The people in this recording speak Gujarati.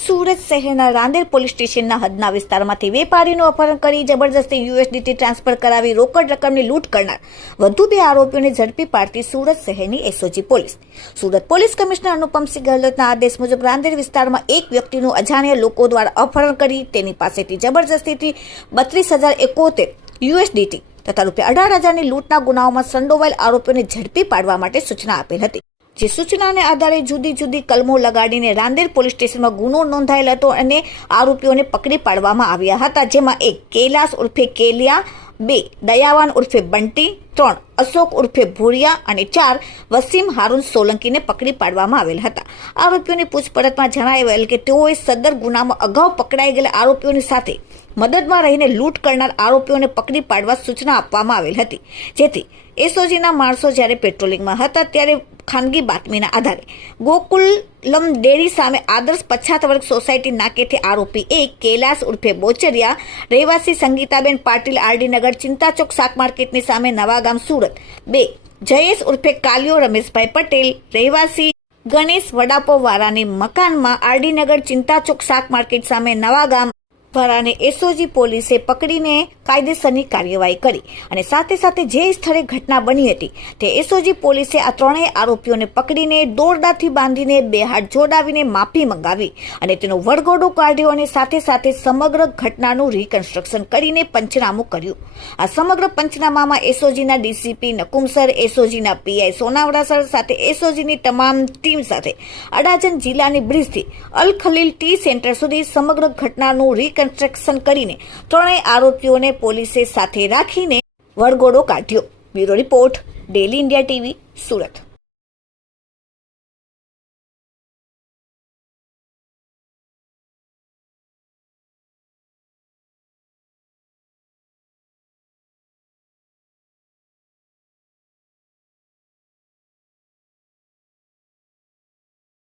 સુરત શહેરના રાંદેર પોલીસ સ્ટેશનના હદના વિસ્તારમાંથી વેપારીનું અપહરણ કરી જબરજસ્તી યુએસડીટી ટ્રાન્સફર કરાવી રોકડ રકમની લૂંટ કરનાર. વધુ બે આરોપીઓને ઝડપી પાડતી સુરત શહેરની SOG police. Surat police commissioner Anupamsinh ગેહલોતના આદેશ મુજબ રાંદેર વિસ્તારમાં એક વ્યક્તિનું અજાણ્યા લોકો દ્વારા અપહરણ કરી તેની પાસેથી જબરજસ્તીથી બત્રીસ હજાર એકોતેર યુએસડીટી તથા રૂપિયા અઢાર હજારની લૂંટના ગુનાઓમાં સંડોવાયેલ આરોપીઓને ઝડપી પાડવા માટે સૂચના આપેલ હતી. જે સૂચનાને આધારે જુદી જુદી કલમો લગાડીને રાંદેર પોલીસ સ્ટેશનમાં ગુનો નોંધાયેલ હતો અને આરોપીઓને પકડી પાડવામાં આવ્યા હતા, જેમાં એક કૈલાસ ઉર્ફે કેલિયા, બે દયાવાન ઉર્ફે બંટી ત્રણ, અશોક ઉર્ફે ભૂરિયા અને ચાર વસીમ હારૂન સોલંકીને પકડી પાડવામાં આવેલ હતા. આરોપીઓની પૂછપરછમાં જણાવેલ કે તેઓએ સદર ગુનામાં અગાઉ પકડાઈ ગયેલા આરોપીઓની સાથે મદદમાં રહીને લૂંટ કરનાર આરોપીઓને પકડી પાડવા સૂચના આપવામાં આવેલ હતી. જેથી એસઓજીના માણસો જ્યારે પેટ્રોલિંગમાં હતા ત્યારે ખાનગી બાતમીના આધારે ગોકુલમ ડેરી સામે આદર્શ પછાત વર્ગ સોસાયટી નાકેથી આરોપી એક કૈલાસ ઉર્ફે બોચરિયા, રહેવાસી સંગીતાબેન પાટીલ, આરડી નગર, ચિંતાચોક શાક માર્કેટની સામે નવાગામ સુરત. બે, જયેશ ઉર્ફે કાલિયો રમેશભાઈ પટેલ, રહેવાસી ગણેશ વડાપો વાળાની મકાનમાં આરડીનગર ચિંતાચોક શાક માર્કેટ સામે નવાગામ વાળાને એસઓજી પોલીસે પકડીને કાયદેસરની કાર્યવાહી કરી અને સાથે સાથે જે સ્થળે ઘટના બની હતી તે એસઓજી પોલીસે આ ત્રણેય આરોપીઓને પકડીને દોરડાથી બાંધીને બે હાથ જોડાવીને માફી મંગાવી અને તેનો વળગોડો કાઢ્યો અને સાથે સાથે સમગ્ર ઘટનાનું રિકન્સ્ટ્રક્શન કરીને પંચનામું કર્યું. આ સમગ્ર પંચનામામાં એસઓજીના ડીસીપી નકુમસર એસઓજીના પીઆઈ સોનાવડા સર સાથે એસઓજીની તમામ ટીમ સાથે અડાજન જિલ્લાની બ્રિજથી અલ ખલીલ ટી સેન્ટર સુધી સમગ્ર ઘટનાનું રિકન્સ્ટ્રક્શન કરીને ત્રણેય આરોપીઓને પોલીસે સાથે રાખીને વળગોડો કાઢ્યો. Bureau report, daily India TV, Surat.